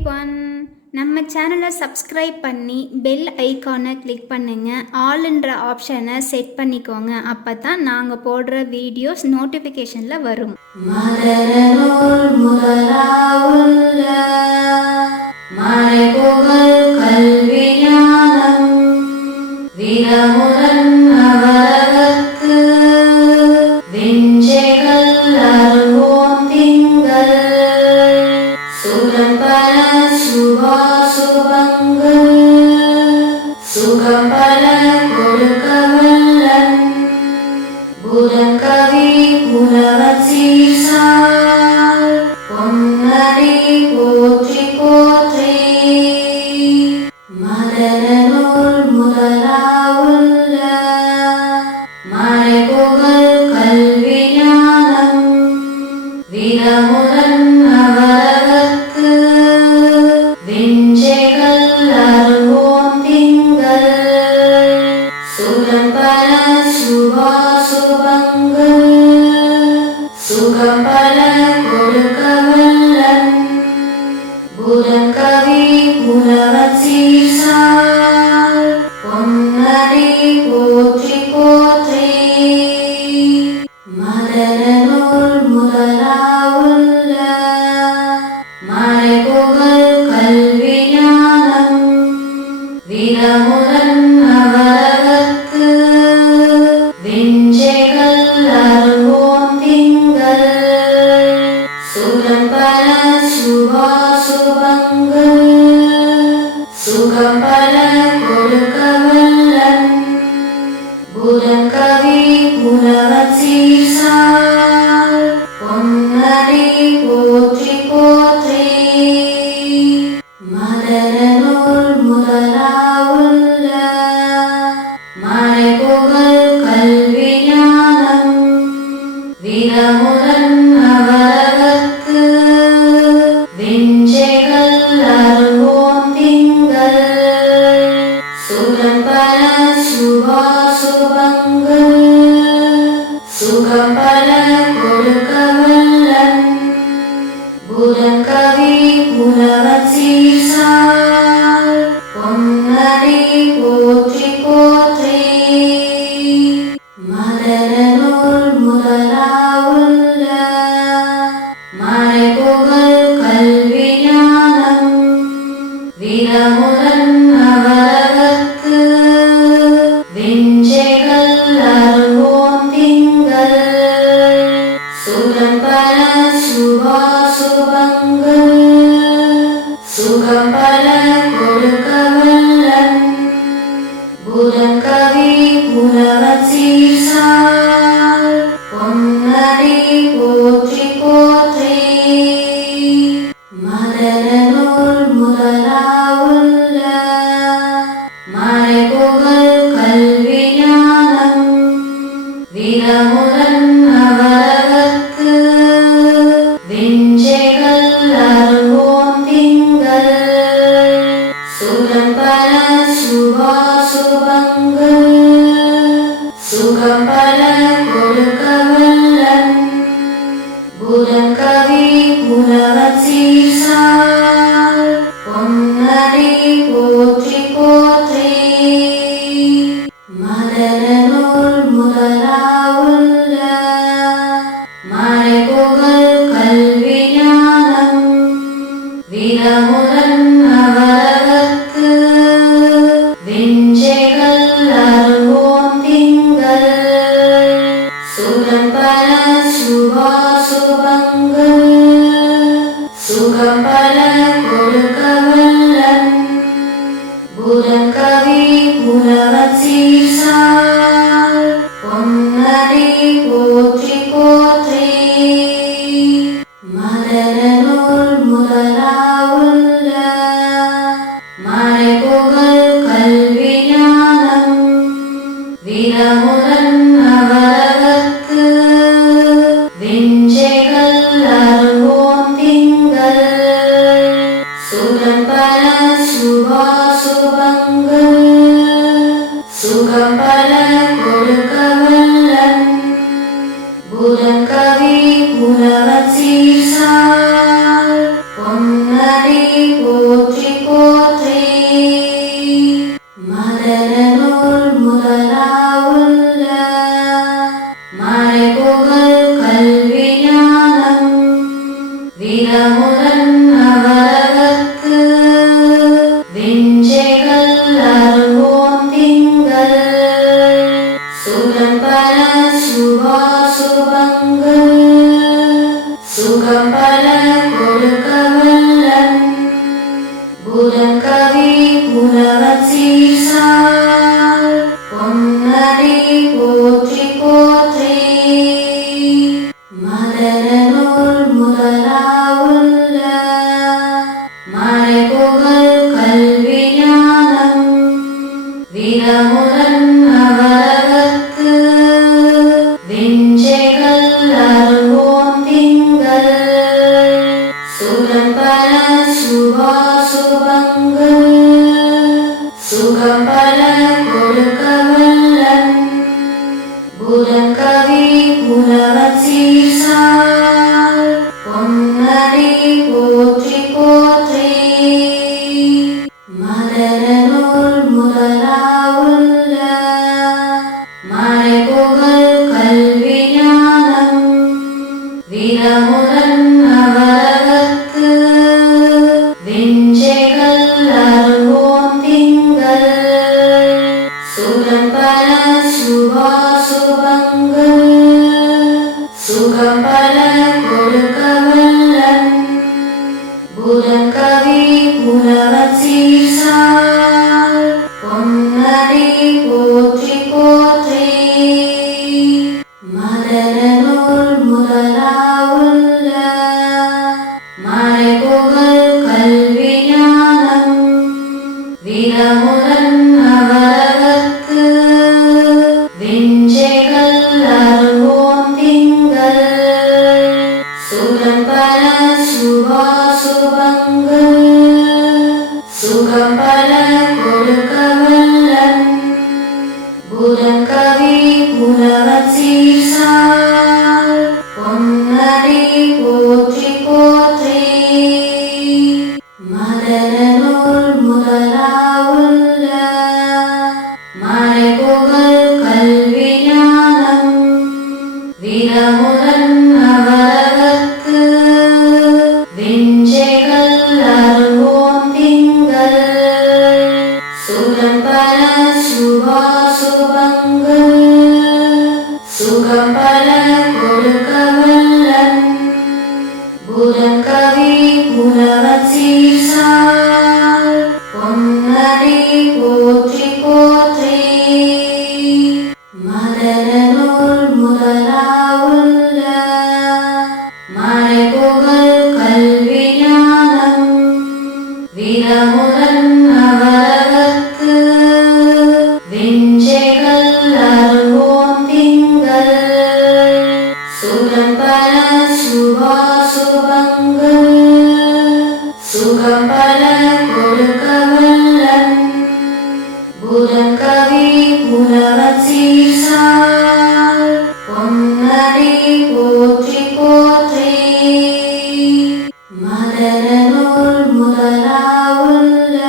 Everyone. நம்ம சேனலை subscribe பண்ணி பெல் ஐக்கானை கிளிக் பண்ணுங்கள். ஆல்ன்ற ஆப்ஷனை செட் பண்ணிக்கோங்க. அப்போ தான் நாங்கள் போடுற வீடியோஸ் நோட்டிஃபிகேஷனில் வரும். Purnari சுகம் பல கொடுக்கவல்லன் புதன் கவி புலவன் சீசால் பொன்னடி போற்றி போற்றி மலரனூர் முதலாவுள்ள மறைபுகழ் கல்வி ஞானம் விரமுடன் அவரவர்க்கு விஞ்சைகள் அருவோம் திங்கள் சுகம் பல சுபாசுபங்கள் சுகம் பல கொடுக்கவல்லன் புதன் கவி புலவன் சீசால் பொன்னடி போற்றி போற்றி மலரனூர் முதலாவுள்ள மறைபுகழ் கல்வி ஞானம் விரமுடன் அவரவர்க்கு விஞ்சைகள் அருவோம் திங்கள் சுகம் பல சுபாசுபங்கள் சுகம் பல கொடுக்கவல்லன் புதன் கவி புலவன் சீசால் பொன்னடி போற்றி போற்றி மலரனூர் முதலாவுள்ள மறைபுகழ் கல்வி ஞானம் விரமுடன் அவரவர்க்கு விஞ்சைகள் அருவோம் திங்கள் சுகம் பல சுபாசுபங்கள் சுகம் பல கொடுக்கவல்லன் புதன் கவி புலவன் சீசால் பொன்னடி போற்றி போற்றி மலரனூர் முதலாவுள்ள மறைபுகழ் கல்வி ஞானம் விரமுடன் அவரவர்க்கு விஞ்சைகள் அருவோம் திங்கள் சுகம் பல சுபாசுபங்கள் சுகம் பல கொடுக்கவல்லன் புதன் கவி புலவன் சீசால் பொன்னடி போற்றி போற்றி மலரனூர் முதலாவுள்ள மறைபுகழ் கல்வி ஞானம் விரமுடன் அவரவர்க்கு விஞ்சைகள் அருவோம் திங்கள் சுகம் பல சுபாசுபங்கள் சுகம் பல கொடுக்கவல்லன் புதன் கவி புலவன் சீசால் பொன்னடி போற்றி போற்றி மலரனூர் முதலாவுள்ள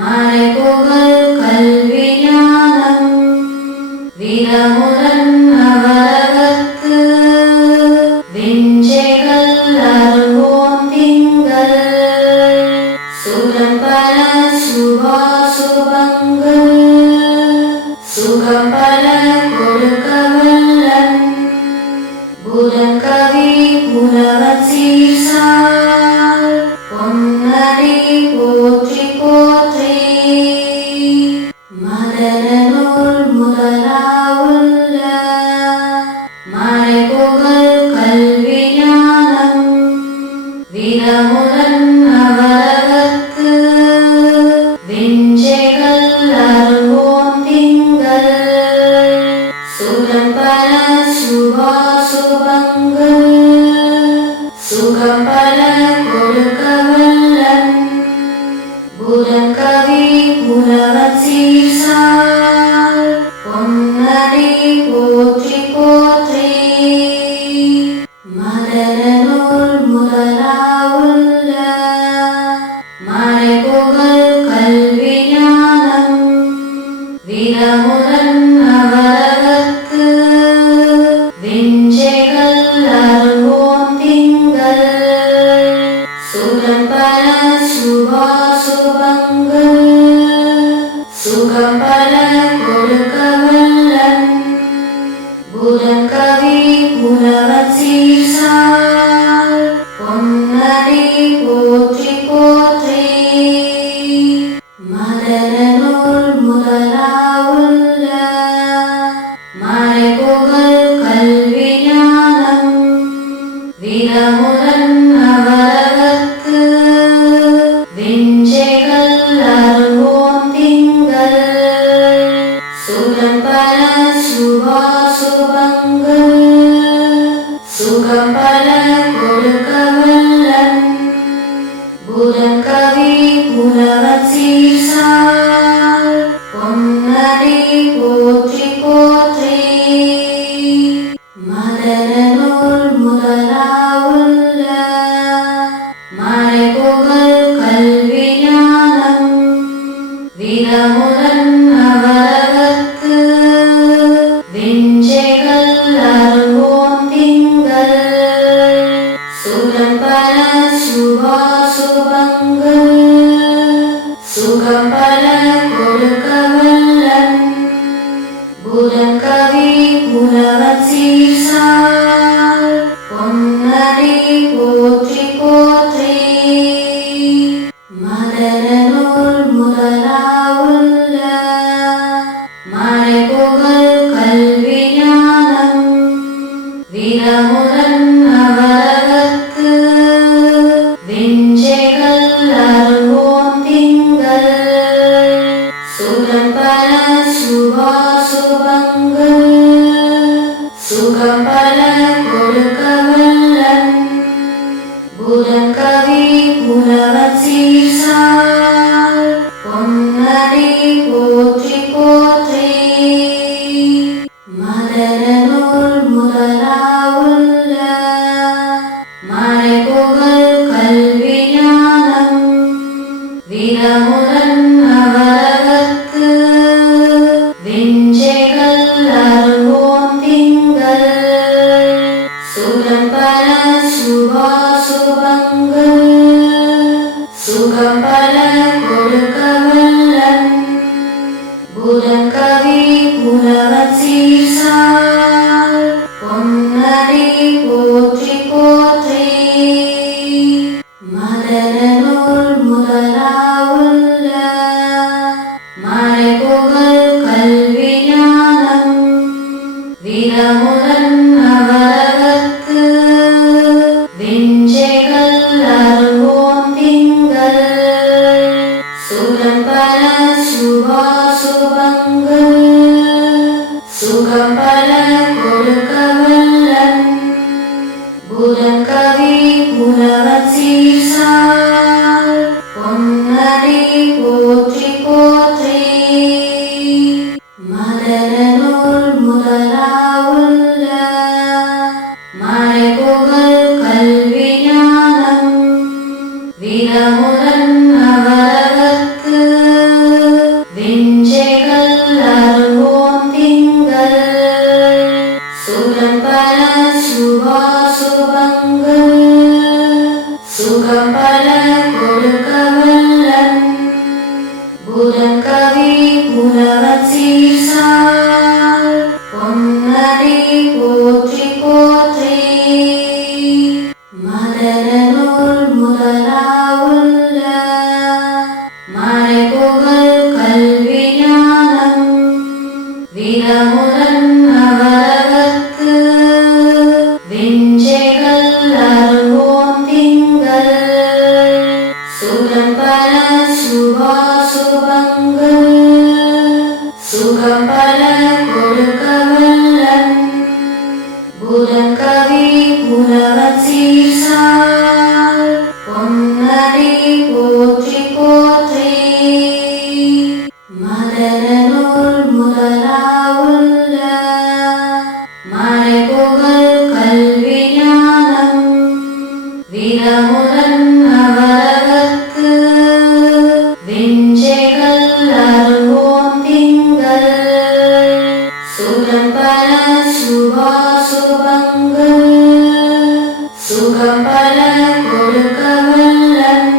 மறைபுகழ் கல்வி ஞானம் விரமுடன் அவரவர்க்கு விஞ்சைகள் அருவோம் திங்கள் சுகம் பல சுபாசுபங்கள் சுகம் பல கொடுக்கவல்லன் புதன் கவி புலவன் சீசால் பொன்னடி போற்றி போற்றி மலரனூர் முதலாவுள்ள மறைபுகழ் கல்வி ஞானம் விரமுடன் அவரவர்க்கு விஞ்சைகள் அருவோம் திங்கள் சுகம் பல சுபாசுபங்கள் சுகம் பல கொடுக்கவல்லன் புதன் கவி புலவன் சீசால் பொன்னடி போற்றி போற்றி மலரனூர் முதலாவுள்ள மறைபுகழ் கல்வி ஞானம் விரமுடன் அவரவர்க்கு விஞ்சைகள் அருவோம் திங்கள் சுகம் பல சுபாசுபங்கள் சுகம் பல கொடுக்கவல்லன் புதன் கவி புலவன் சீசால் விரமுடன் அவரவர்க்கு விஞ்சைகள் அருள்வோம் திங்கள் சுகம்பர சுபாசுபங்கள் சுகம்பர கொடுக்கவல்லன் புதன் கவி புலவன் சீசால் பொன்னடி போற்றி போற்றி மதரனூர் முதலாவுள்ள மறைபுகழ் கல்வி ஞானம் விரமுடன் அவரவர்க்கு விஞ்சைகள் அருள்வோம் திங்கள் சுகம்பர சுபாசுபங்கள் சுகம்பர கொடுக்கவல்லன் புதன் கவி புலவன் சீசால் பொன்னடி போற்றி போற்றி மதரனூர் முதலாவுள்ள மறைபுகழ் கல்வி ஞானம் விரமுடன் அவரவர்க்கு விஞ்சைகள் அருள்வோம் திங்கள் சுகம்பர சுபாசுபங்கள் சுகம்பர கொடுக்கவல்லன் புதன் கவி புலவன் சீசால் பொன்னடி போற்றி போற்றி மதரனூர் முதலாவுள்ள மறைபுகழ் கல்வி ஞானம் விரமுடன் அவரவர்க்கு விஞ்சைகள் அருள்வோம் திங்கள் சுகம்பர சுபாசுபங்கள் சுகம்பர கொடுக்கவல்லன் புதன் கவி புலவன் சீசால் பொன்னடி போற்றி போற்றி மதரனூர் முதலாவுள்ள மறைபுகழ் கல்வி ஞானம் விரமுடன் அவரவர்க்கு விஞ்சைகள் அருள்வோம் திங்கள் சுகம்பர சுபாசுபங்கள் சுகம்பர கொடுக்கவல்லன் புதன் கவி புலவன் சீசால் பொன்னடி போற்றி போற்றி மதரனூர் முதலாவுள்ள மறைபுகழ் கல்வி ஞானம் விரமுடன் அவரவர்க்கு விஞ்சைகள் அருள்வோம் திங்கள் சுகம்பர சுபாசுபங்கள் சுகம்பர கொடுக்கவல்லன் புதன் கவி புலவன் சீசால் பொன்னடி போற்றி போற்றி மதரனூர் முதலாவுள்ள மறைபுகழ் கல்வி ஞானம் விரமுடன் அவரவர்க்கு விஞ்சைகள் அருள்வோம் திங்கள் சுகம்பர சுபாசுபங்கள் சுகம்பர கொடுக்கவல்லன் புதன் கவி புலவன் சீசால் பொன்னடி போற்றி போற்றி மதரனூர் முதலாவுள்ள மறைபுகழ் கல்வி ஞானம் விரமுடன் அவரவர்க்கு விஞ்சைகள் அருள்வோம் திங்கள் சுகம்பர சுபாசுபங்கள் சுகம்பர கொடுக்கவல்லன்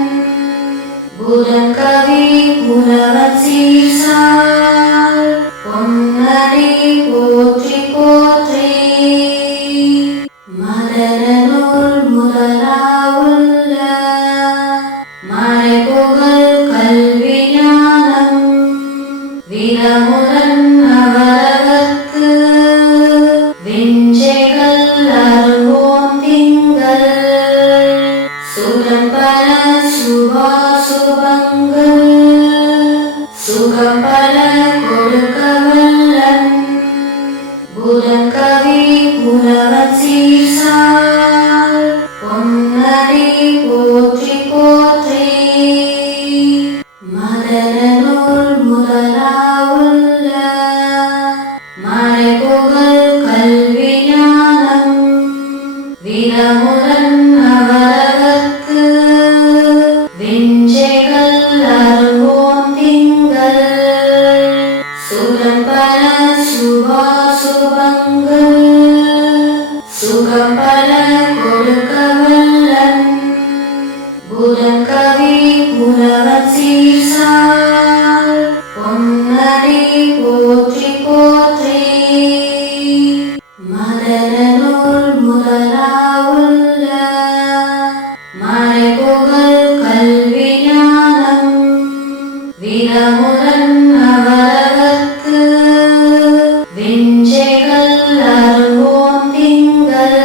புதன் கவி புலவன் சீசால் பொன்னடி போற்றி போற்றி மதரனூர் முதலாவுள்ள மறைபுகழ் கல்வி ஞானம் விரமுடன் அவரவர்க்கு விஞ்சைகள் அருள்வோம் திங்கள் விரமுடன் அவரவர்க்கு விஞ்சைகள் அருவோம் திங்கள் சுகம் பல சுபாசுபங்கள் சுகம் பல கொடுக்க வல்லன் புதன் கவி புலவர் சீசார் பொன்னடி போற்றி போற்றி மதரனூர் முதலாவுள்ள மறைபுகழ் கல்வி ஞானம் விரமுடன் அவரவர்க்கு விஞ்சைகள் அருவோம் திங்கள்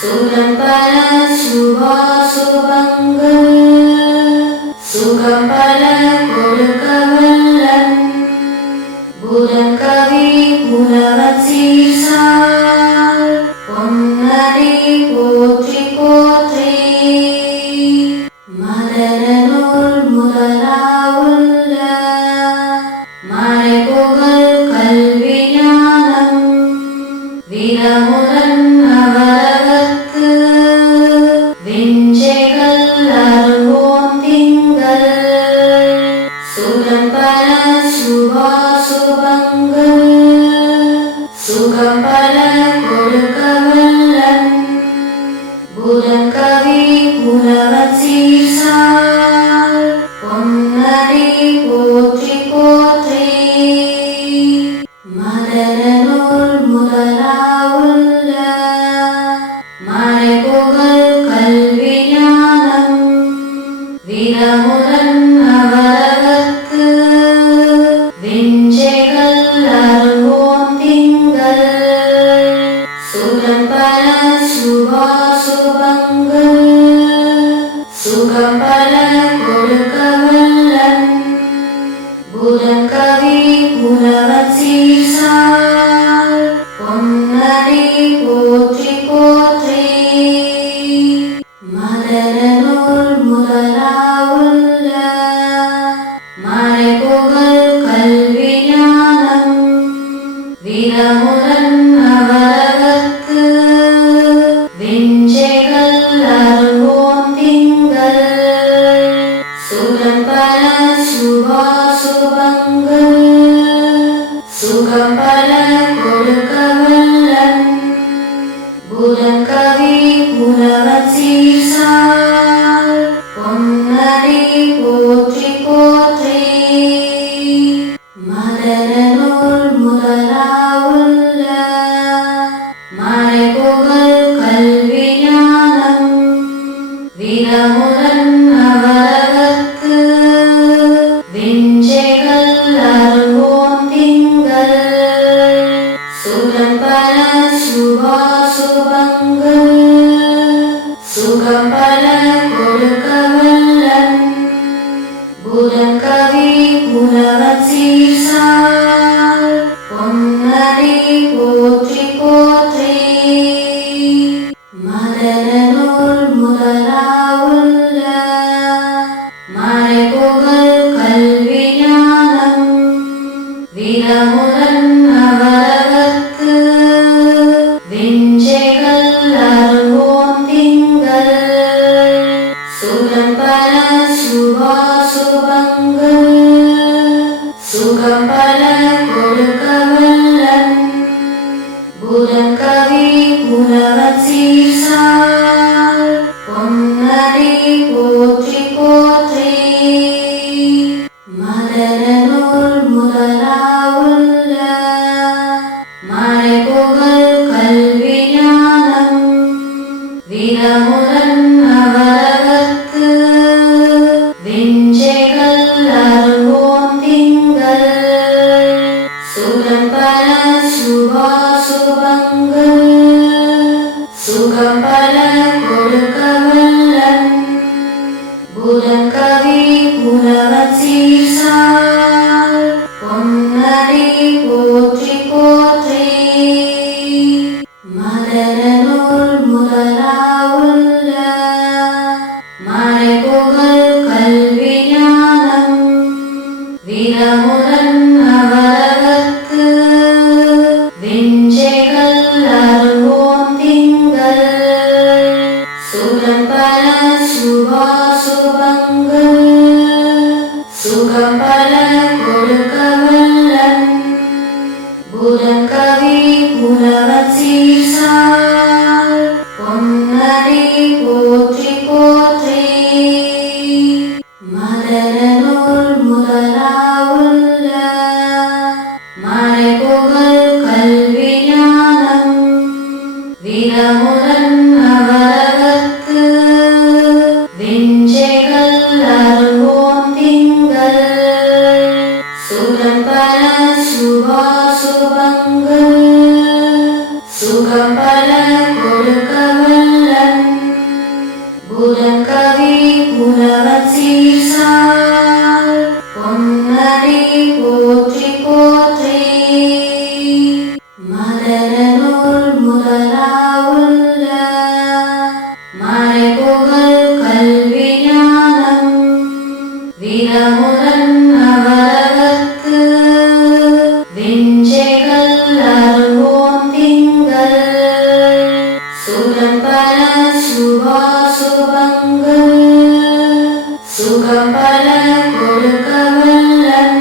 சுகம் பல சுபாசுபங்கள் சுகம் பல கொடுக்க வல்லன் புதன் கவி புலவர் சீசார் பொன்னடி போற்றி போற்றி மதரனூர் முதலாவுள்ள மறைபுகழ் கல்வி ஞானம் விரமுடன் அவரவர்க்கு விஞ்சைகள் அருவோம் திங்கள் சுகம் பல சுபாசுபங்கள் சுகம் பல கொடுக்க வல்லன் புதன் கவி புலவர் சீசார் பொன்னடி போற்றி போற்றி மதரனூர் முதலாவுள்ள மறைபுகழ் கல்வி ஞானம் விரமுடன் அவரவர்க்கு விஞ்சைகள் அருவோம் திங்கள் சுகம் பல சுபாசுபங்கள் சுகம் பல கொடுக்க வல்லன் புதன் கவி புலவர் சீசார் பொன்னடி போற்றி போற்றி மதரனூர் முதலாவுள்ள மறைபுகழ் கல்வி ஞானம் விரமுடன் அவரவர்க்கு விஞ்சைகள் அருவோம் திங்கள் சுகம் பல சுபாசுபங்கள் சுகம் பல கொடுக்க வல்லன் புதன் கவி புலவர் சீசார் பொன்னடி போற்றி போற்றி மதரனூர் முதலாவுள்ள மறைபுகழ் கல்வி ஞானம் விரமுடன் அவரவர்க்கு விஞ்சைகள் அருவோம் திங்கள் சுகம் பல சுபாசுபங்கள் சுகம் பல கொடுக்க வல்லன் புதன் கவி புலவர் சீசார் பொன்னடி போற்றி போற்றி மதரனூர் முதலாவுள்ள மறைபுகழ் கல்வி ஞானம் விரமுடன் அவரவர்க்கு விஞ்சைகள் அருவோம் திங்கள் சுகம் பல சுபாசுபங்கள் சுகம் பல கொடுக்க வல்லன் புதன் கவி புலவர் சீசார் பொன்னடி போற்றி போற்றி மதரனூர் முதலாவுள்ள மறைபுகழ் கல்வி ஞானம் விரமுடன் அவரவர்க்கு விஞ்சைகள் அருவோம் திங்கள் சுகம் பல சுபாசுபங்கள் சுகம் பல கொடுக்க வல்லன் புதன் கவி புலவர் சீசார் பொன்னடி போற்றி போற்றி மதரனூர் முதலாவுள்ள மறைபுகழ் கல்வி ஞானம் விரமுடன் அவரவர்க்கு விஞ்சைகள் அருவோம் திங்கள் விரமுடன் அவரவர்க்கு விஞ்சைகள் அருள்வோம் திங்கள் சுகம் பல சுபாசுபங்கள் சுகம் பல கொடுக்க வல்லன் புதன் கவி புலவன் சீர்சால் பொன்னடி போற்றி போற்றி மதனூர் முதலாவுள்ள மறைபுகழ் கல்வி ஞானம் விரமுடன் அவரவர்க்கு விஞ்சைகள் அருள்வோம் திங்கள் சுகம் பல சுபாசுபங்கள் சுகம் பல கொடுக்க வல்லன்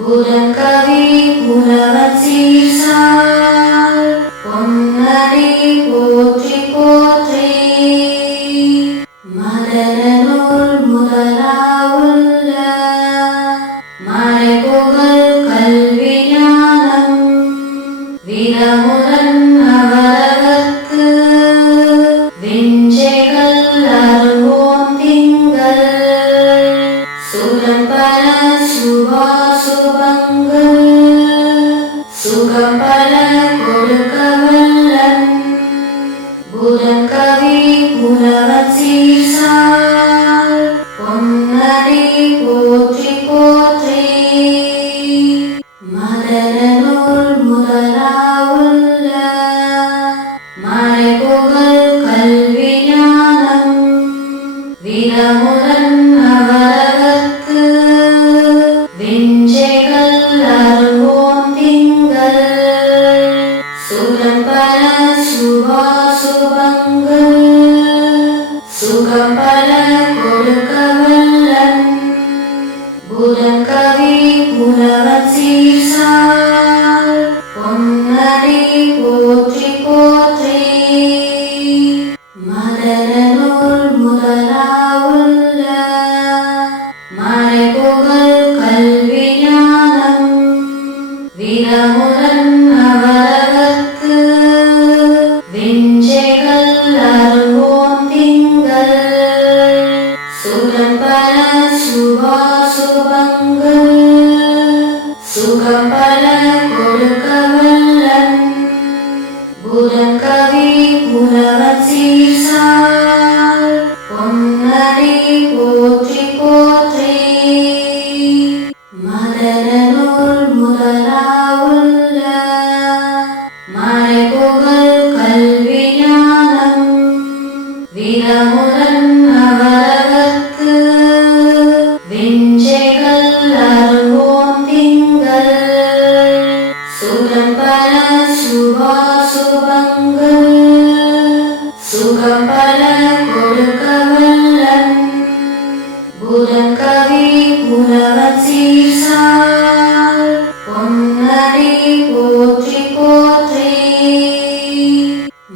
புதன் கவி புலவன் சீர்சால் பொன்னடி போற்றி போற்றி மதனூர் முதலாவுள்ள மறைபுகழ் கல்வி ஞானம் விரமுடன் அவரவர்க்கு விஞ்சைகள் அருள்வோம் திங்கள் சுகம் பல சுபாசுபங்கள் சுகம் பல கொடுக்க வல்லன் புதன் கவி புலவன் சீர்சால் பொன்னடி போற்றி போற்றி மதனூர் முதலாவுள்ள மறைபுகழ் கல்வி ஞானம் விரமுடன் அவரவர்க்கு விஞ்சைகள் அருள்வோம் திங்கள் சுகம் பல சுபாசுபங்கள் சுகம் பல கொடுக்க வல்லன் புதன் கவி புலவன் சீர்சால் பொன்னடி போற்றி போற்றி மதனூர் முதலாவுள்ள மறைபுகழ் கல்வி ஞானம் விரமுடன் அவரவர்க்கு விஞ்சைகள் அருள்வோம் திங்கள் சுகம் பல சுபாசுபங்கள் சுகம் பல கொடுக்க வல்லன் புதன் கவி புலவன் சீர்சால் பொன்னடி போற்றி போற்றி மதனூர் முதலாவுள்ள மறைபுகழ் கல்வி ஞானம் விரமுடன் அவரவர்க்கு விஞ்சைகள் அருள்வோம் திங்கள் சுகம் பல சுபாசுபங்கள் சுகம் பல கொடுக்க வல்லன் புதன் கவி புலவன் சீர்சால் பொன்னடி போற்றி போற்றி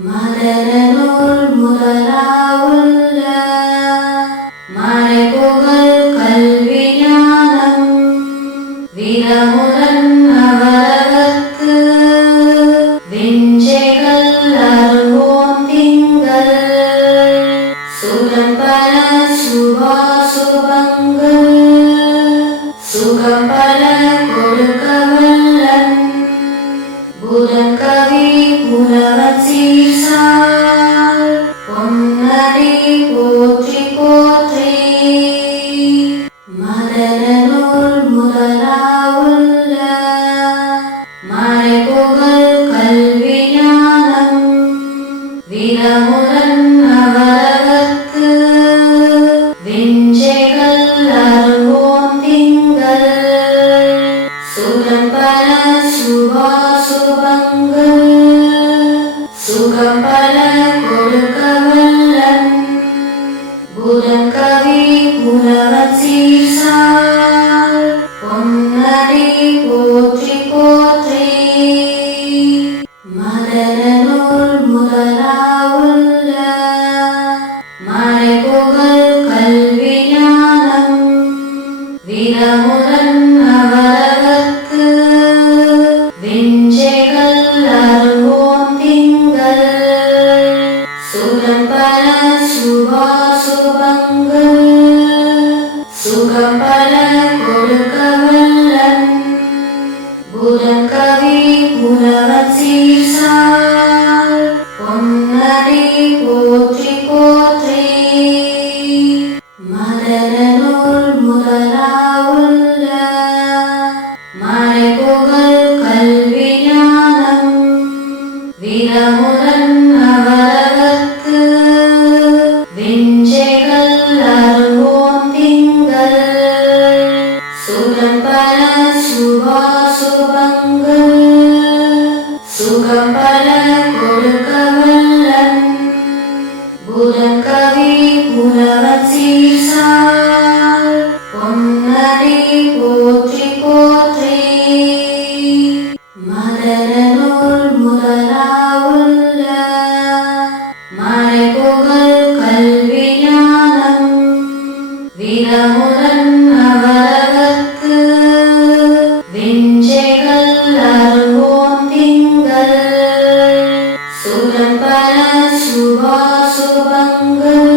மதனூர் முதலாவுள்ள மறைபுகழ் கல்வி ஞானம் விரமுடன் அவரவர்க்கு விஞ்சைகள் அருள்வோம் திங்கள் சுகம் பல சுபாசுபங்கள் சுகம் பல கொடுக்க வல்லன் புதன் கவி புலவன் சீர்சால் பொன்னடி போற்றி போற்றி மதனூர் முதலாவுள்ள மறைபுகழ் கல்வி ஞானம் விரமுடன் அவரவர்க்கு விஞ்சைகள் அருள்வோம் திங்கள் சுகம் பல சுபாசுபங்கள் சுகம் பல கொடுக்க வல்லன் புதன் கவி புலவன் சீர்சால் பொன்னடி போற்றி போற்றி மதனூர் முதலாவுள்ள மறைபுகழ் கல்வி ஞானம் விரமுடன் அவரவர்க்கு விஞ்சைகள் அருள்வோம் திங்கள் விரமுடன் அவரவர்க்கு விஞ்சைகள் அருவோம் திங்கள் சுகம்பர சுபாசுபங்கள் சுகம்பர கொடுக்கவல்லன் புதன்கவி புலவன் சீசால் பொன்னடி போற்றி போற்றி மதரனூர் முதலாவுள்ள மறைபுகழ் கல்வி ஞானம் விரமுடன் அவரவர்க்கு விஞ்சைகள் அருவோம் திங்கள் சுகம்பர சுபாசுபங்கள்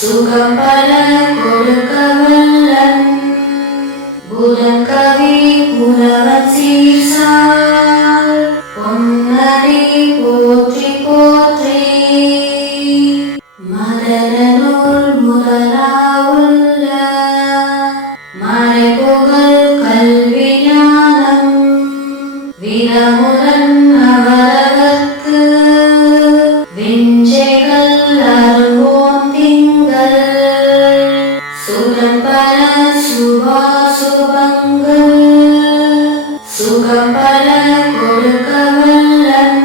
சுகம்பர கொடுக்கவல்லன் புதன்கவி புலவன் சீசால் பொன்னடி போற்றி போற்றி மதரனூர் முதலாவுள்ள மறைபுகழ் கல்வி ஞானம் விரமுடன் அவரவர்க்கு விஞ்சைகள் அருவோம் திங்கள் சுகம்பர சுபாசுபங்கள் சுகம்பர கொடுக்கவல்லன்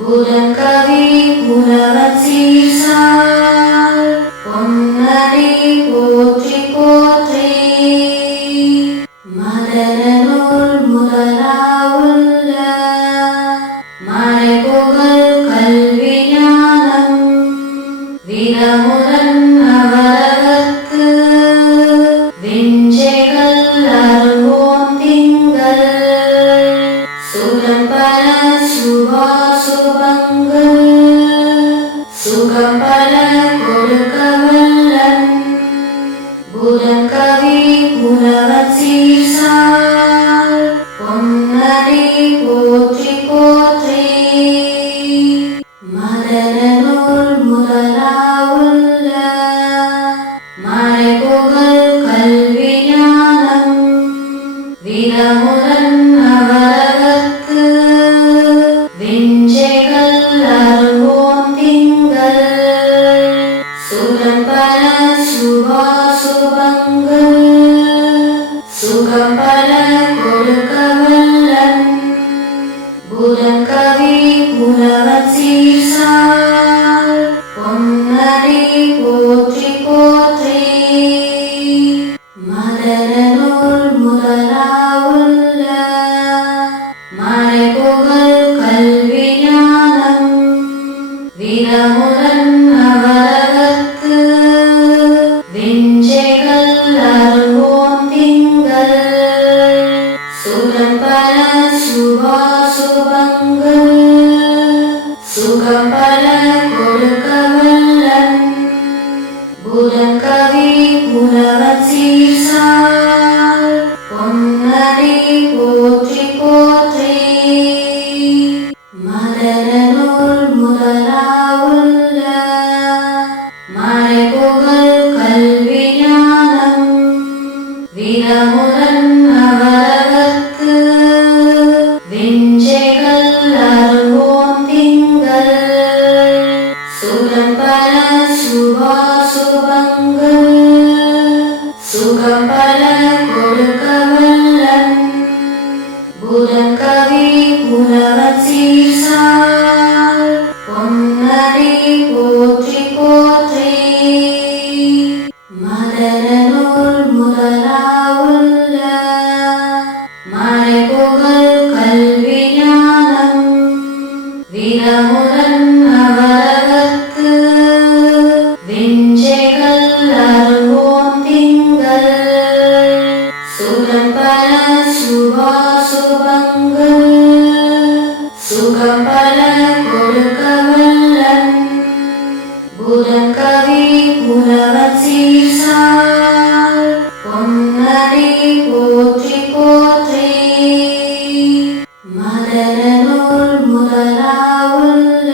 புதன்கவி புலவன் சீசால் பொன்னடி போற்றி போற்றி மதரனூர் முதலாவுள்ள மறைபுகழ் கல்வி ஞானம் விரமுடன் அவரவர்க்கு விஞ்சைகள் அருவோம் திங்கள் சுகம்பர சுபாசுபங்கள் சுகம்பர கொடுக்கவல்லன் புதன்கவி புலவன் சீசால் பொன்னடி போற்றி போற்றி மதரனூர் முதலாவுள்ள மறைபுகழ் கல்வி ஞானம் விரமுடன் அவரவர்க்கு விஞ்சைகள் அருவோம் திங்கள் சுகம்பர சுபாசுபங்கள் சுகம்பர கொடுக்கவல்லன் புதன்கவி புலவன் சீசால் பொன்னடி போற்றி போற்றி மதரனூர் முதலாவுள்ள மறைபுகழ் கல்வி ஞானம் விரமுடன் அவரவர்க்கு விஞ்சைகள் அருவோம் திங்கள் சுகம்பர சுபாசுபங்கள் சுகம்பர கொடுக்கவல்லன் புதன்கவி புலவன் சீசால் பொன்னடி போற்றி போற்றி மதரனூர் முதலாவுள்ள மறைபுகழ் கல்வி ஞானம் விரமுடன் அவரவர்க்கு விஞ்சைகள் அருவோம் திங்கள் சுகம்பர சுபாசுபங்கள் சுகம்பர கொடுக்கவல்லன் புதன்கவி புலவன் சீசால் பொன்னடி போற்றி போற்றி மதரனூர் முதலாவுள்ள மறைபுகழ் கல்வி ஞானம் விரமுடன் அவரவர்க்கு விஞ்சைகள் அருவோம் திங்கள் சுகம்பர சுபாசுபங்கள் சுகம்பர கொடுக்கவல்லன் புதன்கவி புலவன் சீசால் பொன்னடி போற்றி போற்றி மதரனூர் முதலாவுள்ள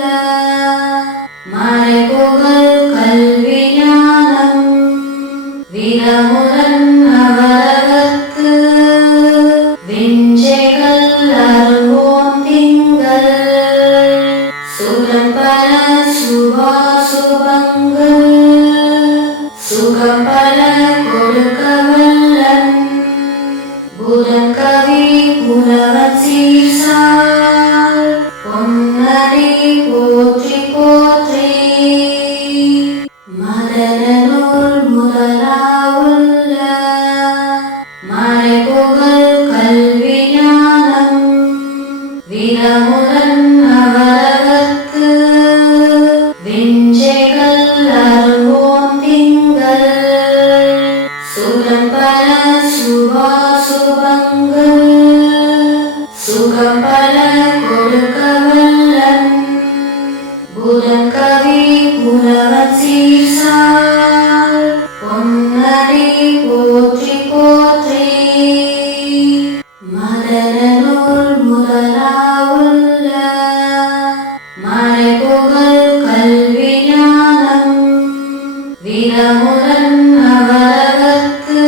விரமுடன் அவரவர்க்கு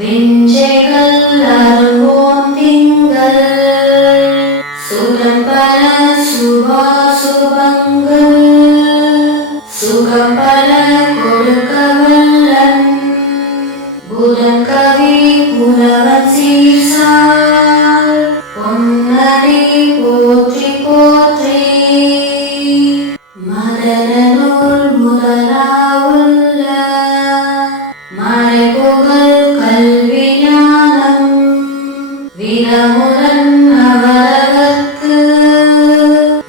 விஞ்சைகள் அருள்வோம் திங்கள் சுகம் பல சுபாசுபங்கள் சுகம் பல கொடுக்க வல்லன் புதன் கவி புலவன் சீசால் பொன்னடி போற்றி போற்றி மதரனூர் முதலாவுள்ள மறைபுகழ் கல்வி ஞானம் விரமுடன் அவரவர்க்கு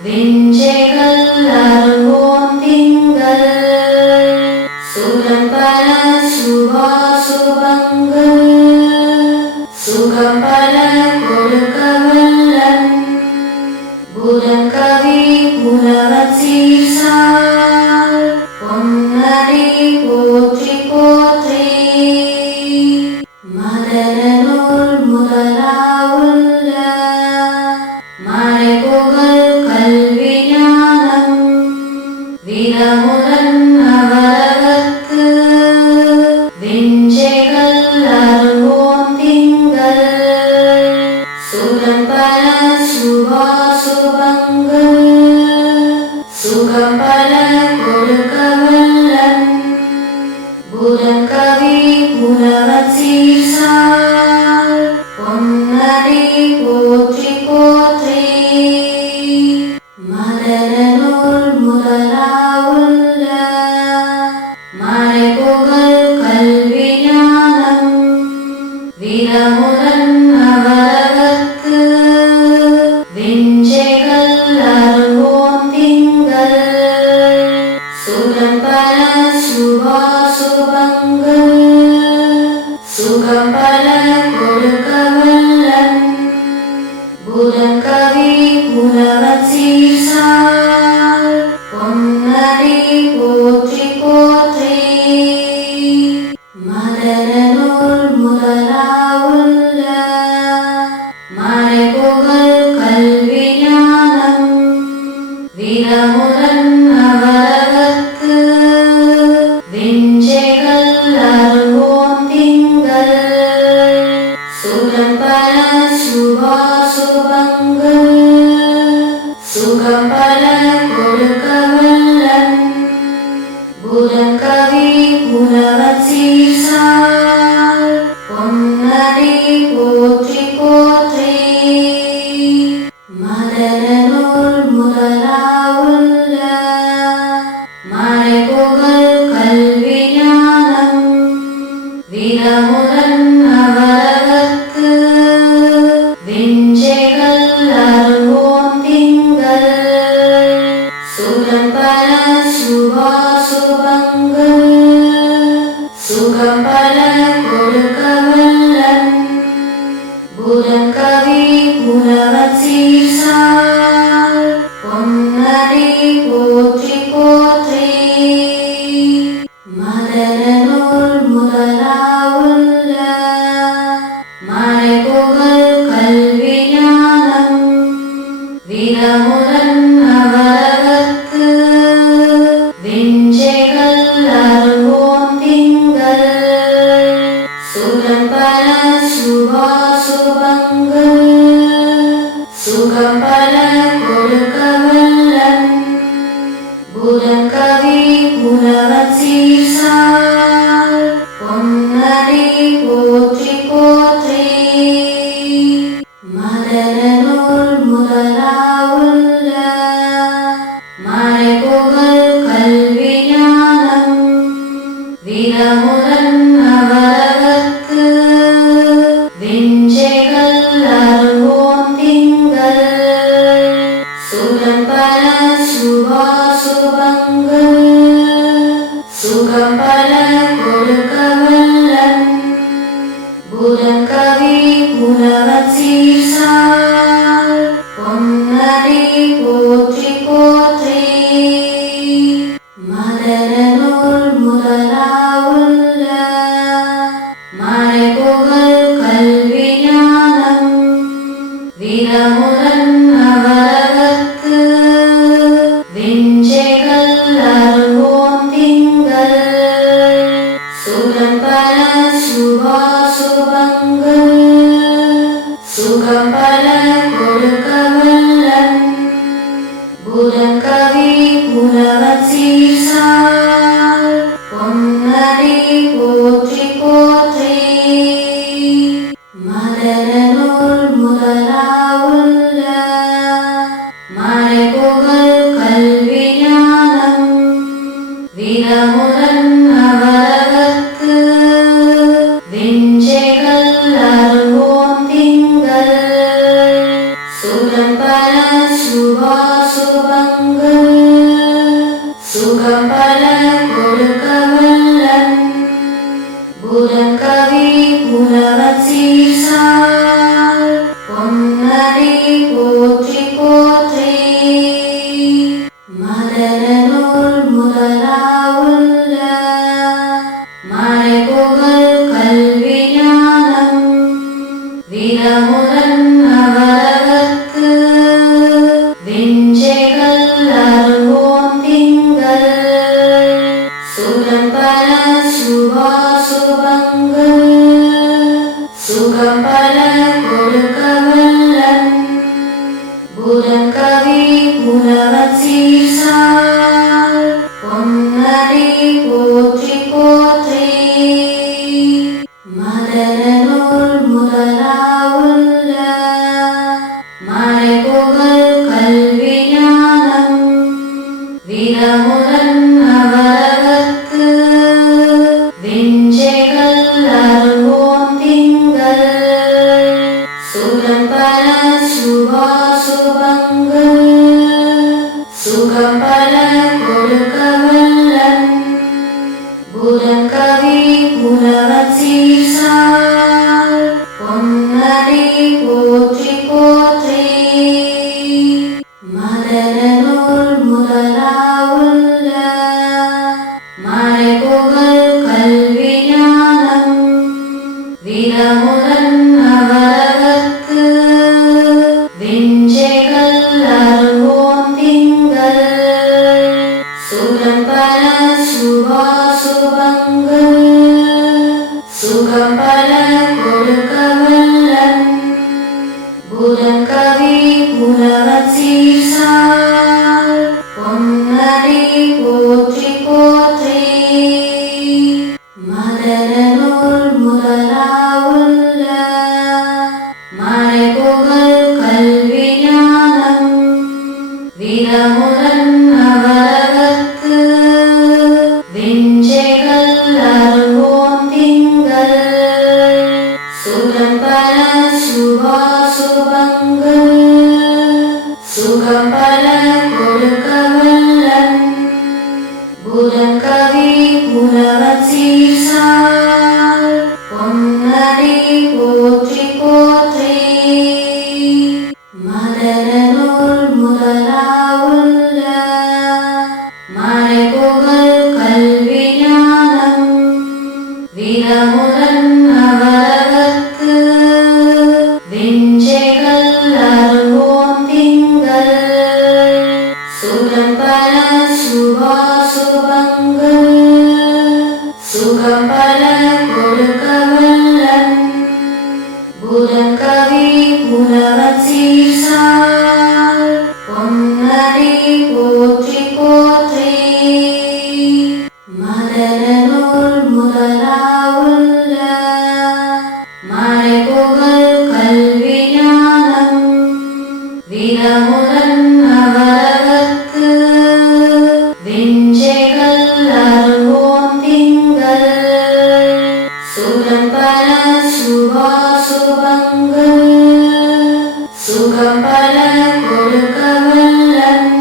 விஞ்சைகள் அருள்வோம் திங்கள் சுகம் பல சுபாசுபங்கள் சுகம் பல கொடுக்க வல்லன் புதன் கவி புலவன் சீசால் பொன்னடி போற்றி போற்றி மதரனூர் முதலாவுள்ள மறைபுகழ் கல்வி ஞானம் விரமுடன் அவரவர்க்கு விஞ்சைகள் அருள்வோம் திங்கள் சுகம் பல சுபாசுபங்கள் சுகம் பல கொடுக்க வல்லன் புதன் கவி புலவன் சீசால் பொன்னடி போற்றி போற்றி மதரனூர் முதலாவுள்ள மறைபுகழ் கல்வி ஞானம் விரமுடன் அவரவர்க்கு விஞ்சைகள் அருள்வோம் திங்கள் சுகம் பல சுபாசுபங்கள் சுகம் பல கொடுக்க வல்லன் புதன் கவி புலவன் சீசால் பொன்னடி போற்றி போற்றி மதரனூர் முதலாவுள்ள மறைபுகழ் கல்வி ஞானம் விரமுடன் அவரவர்க்கு விஞ்சைகள் அருள்வோம் திங்கள் சுகம் பல சுபாசுபங்கள் சுகம் பல கொடுக்க வல்லன் புதன் கவி புலவன் சீசால் பொன்னடி போற்றி போற்றி மதரனூர் முதலாவுள்ள மறைபுகழ் கல்வி ஞானம் விரமுடன் அவரவர்க்கு விஞ்சைகள் அருள்வோம் திங்கள் சுகம் பல சுபாசுபங்கள் சுகம் பல கொடுக்க வல்லன் புதன் கவி புலவன் சீசால் பொன்னடி போற்றி போற்றி மதரனூர் முதலாவுள்ள மறைபுகழ் கல்வி ஞானம் விரமுடன் அவரவர்க்கு விஞ்சைகள் அருள்வோம் திங்கள் சுகம் பல சுபாசுபங்கள் சுகம் பல கொடுக்க வல்லன் புதன் கவி புலவன் சீசால் பொன்னடி போற்றி போற்றி மதரனூர் முதலாவுள்ள மறைபுகழ் கல்வி ஞானம் விரமுடன் அவரவர்க்கு விஞ்சைகள் அருள்வோம் திங்கள் சுகம் பல சுபாசுபங்கள் சுகம் பல கொடுக்க வல்லன் புதன் கவி புலவன் சீசால் பொன்னடி போற்றி போற்றி மதரனூர் முதலாவுள்ள மறைபுகழ் கல்வி ஞானம் விரமுடன் அவரவர்க்கு விஞ்சைகள் அருள்வோம் திங்கள் புதன்கவி புலவன் சீர்சால் பொன்னடி போற்றி போற்றி மதரனூர் முதலாவுள்ள மறைபுகழ் கல்வி ஞானம் வினமுடன் அவரவர்க்கு விஞ்சைகள் அருவோம் திங்கள் சுகம்பர சுபாசுபங்கள் சுகம்பர கொடுக்க வல்லன் புதன்கவி புலவன் சீர்சால் பொன்னடி போற்றி போற்றி மதரனூர் முதலாவுள்ள மறைபுகழ் கல்வி ஞானம் வினமுடன் அவரவர்க்கு விஞ்சைகள் அருவோம் திங்கள் சுகம்பர சுபாசுபங்கள் சுகம்பர கொடுக்க வல்லன் புதன்கவி புலவன் சீர்சால் பொன்னடி போற்றி போற்றி மதரனூர் முதலாவுள்ள மறைபுகழ் கல்வி ஞானம் வினமுடன் அவரவர்க்கு விஞ்சைகள் அருவோம் திங்கள் சுகம்பர சுபாசுபங்கள் சுகம்பர கொடுக்க வல்லன் புதன்கவி புலவன் சீர்சால் பொன்னடி போற்றி போற்றி மதரனூர் முதலாவுள்ள மறைபுகழ் கல்வி ஞானம் வினமுடன் அவரவர்க்கு விஞ்சைகள் அருவோம் திங்கள் சுகம்பர சுபாசுபங்கள் சுகம்பர கொடுக்க வல்லன் புதன்கவி புலவன் சீர்சால் பொன்னடி போற்றி போற்றி மதரனூர் முதலாவுள்ள மறைபுகழ் கல்வி ஞானம் வினமுடன் அவரவர்க்கு விஞ்சைகள் அருவோம் திங்கள் சுகம்பர சுபாசுபங்கள் சுகம்பர கொடுக்க வல்லன் புதன்கவி புலவன் சீர்சால் பொன்னடி போற்றி போற்றி மதரனூர் முதலாவுள்ள மறைபுகழ் கல்வி ஞானம் வினமுடன் அவரவர்க்கு விஞ்சைகள் அருவோம் திங்கள் சுகம்பர சுபாசுபங்கள் சுகம்பர கொடுக்க வல்லன் புதன்கவி புலவன் சீர்சால் பொன்னடி போற்றி போற்றி மதரனூர் முதலாவுள்ள மறைபுகழ் கல்வி ஞானம் வினமுடன் அவரவர்க்கு விஞ்சைகள் அருவோம் திங்கள் சுகம்பர சுபாசுபங்கள் சுகம்பர கொடுக்க வல்லன்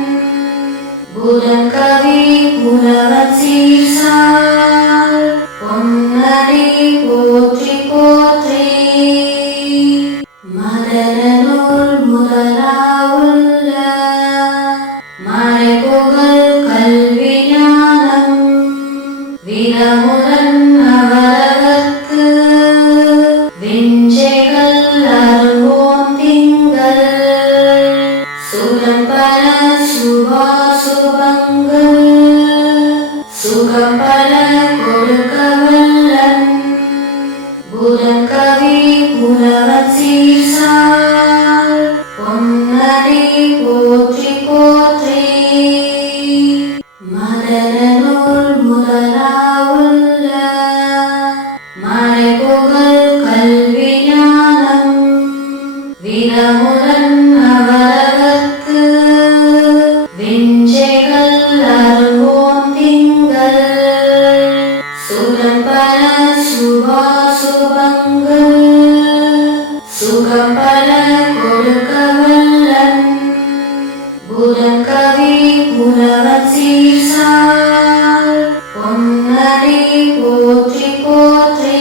புலவர் சீர்சால் பொன்னடி போற்றி போற்றி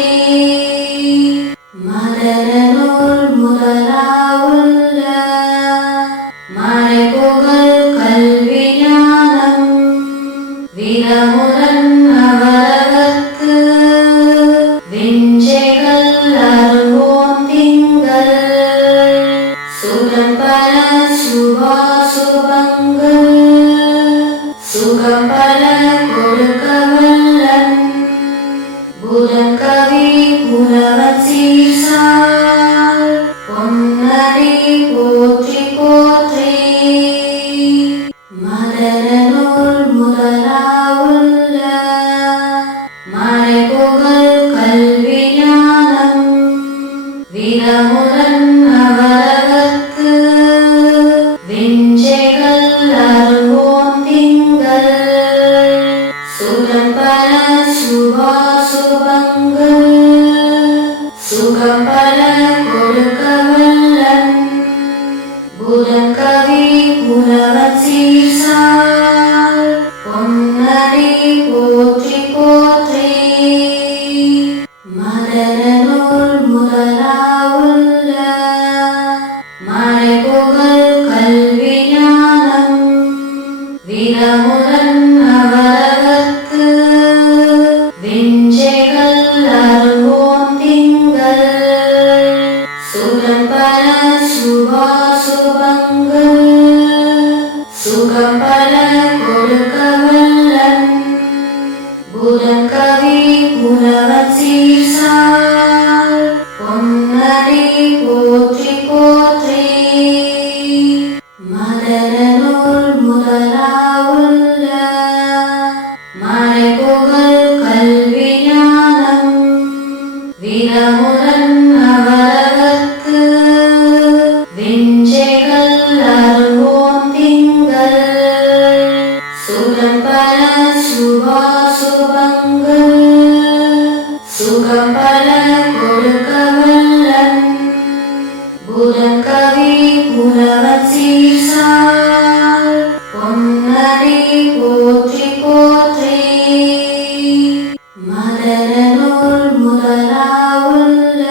மலரனூர் முதலாவுள்ள மறைபுகழ் கல்வி ஞானம் விரமுடன் அவரவர்க்கு விஞ்சைகள் அருள்வோம் திங்கள் சுரம்பர சுபாசுபங்கள் சுகம்பர கொடுக்க வல்லன் புதன் கவி புலவர் சீர்சால் பொன்னடி போற்றி போற்றி மலரனூர் முதலாவுள்ள மறைபுகழ் கல்வி ஞானம் விரமுடன் அவரவர்க்கு விஞ்சைகள் அருள்வோம் திங்கள் சுரம்பர சுபாசுபங்கள் சுகம்பர கொடுக்க வல்லன் புதன் கவி புலவர் சீர்சால் பொன்னடி போற்றி போற்றி மலரனூர் முதலாவுள்ள மறைபுகழ் கல்வி ஞானம் விரமுடன் அவரவர்க்கு விஞ்சைகள் அருள்வோம் திங்கள் சுரம்பர சுபாசுபங்கள் சுகம்பர கொடுக்க வல்லன் புதன் கவி புலவர் சீர்சால் பொன்னடி போற்றி போற்றி மலரனூர் முதலாவுள்ள மறைபுகழ் கல்வி ஞானம் விரமுடன் அவரவர்க்கு விஞ்சைகள் அருள்வோம் திங்கள் சுரம்பர சுபாசுபங்கள் சுகம்பர கொடுக்க வல்லன் புதன் கவி புலவர் சீர்சால் பொன்னடி போற்றி போற்றி மலரனூர் முதலாவுள்ள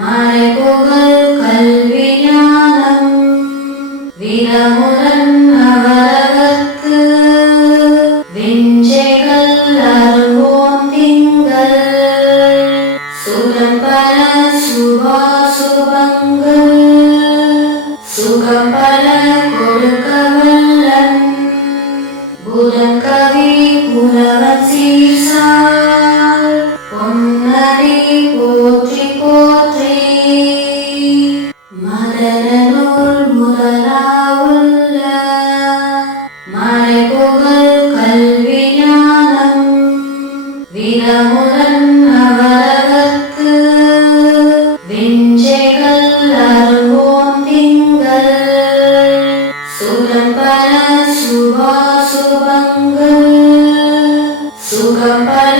மறைபுகழ் கல்வி ஞானம் விரமுடன் அவரவர்க்கு விஞ்சைகள் அருள்வோம் திங்கள் சுரம்பர சுபாசுபங்கள் சுகம்பர கொடுக்க வல்லன் புதன் கவி புலவர் சீர்சால் பொன்னடி போற்றி போற்றி மலரனூர் முதலாவுள்ள மறைபுகழ் கல்வி ஞானம் விரமுடன் அவரவர்க்கு விஞ்சைகள் அருள்வோம் திங்கள் சுரம்பர சுபாசுபங்கள் சுகம்பர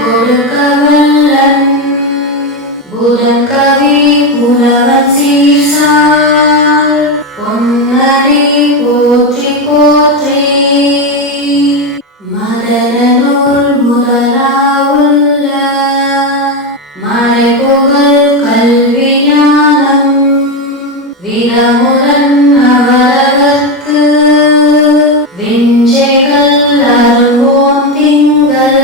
கொடுக்க வல்லன் புதன் கவி புலவர் சீர்சால் பொன்னடி போற்றி போற்றி மலரனூர் முதலாவுள்ள மறைபுகழ் கல்வி ஞானம் விரமுடன் அவரவர்க்கு விஞ்சைகள் அருள்வோம் திங்கள்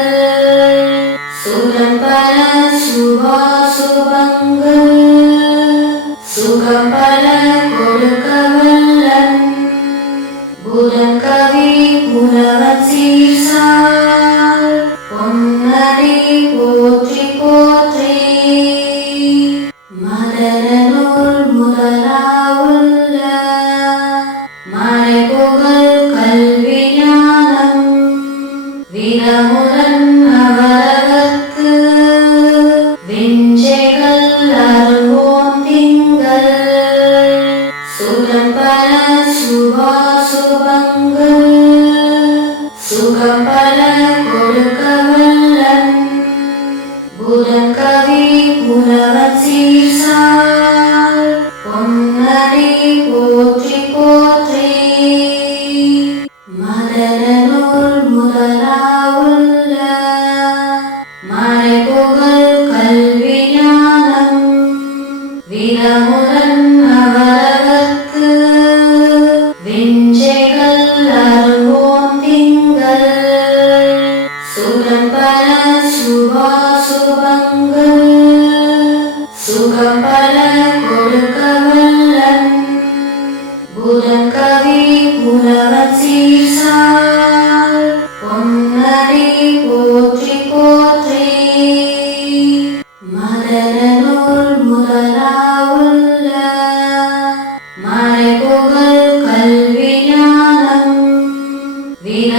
சுரம்பர சுபாசுபங்கள் சுகம்பர கொடுக்க வல்லன் புதன் கவி புலவர் சீர்சால் பொன்னடி போற்றி போற்றி மலரனூர் முதலாவுள்ள மறைபுகழ் கல்வி ஞானம் விரமுடன் அவரவர்க்கு விஞ்சைகள் அருள்வோம் திங்கள் சுரம்பர சுபாசுபங்கள் சுகம்பர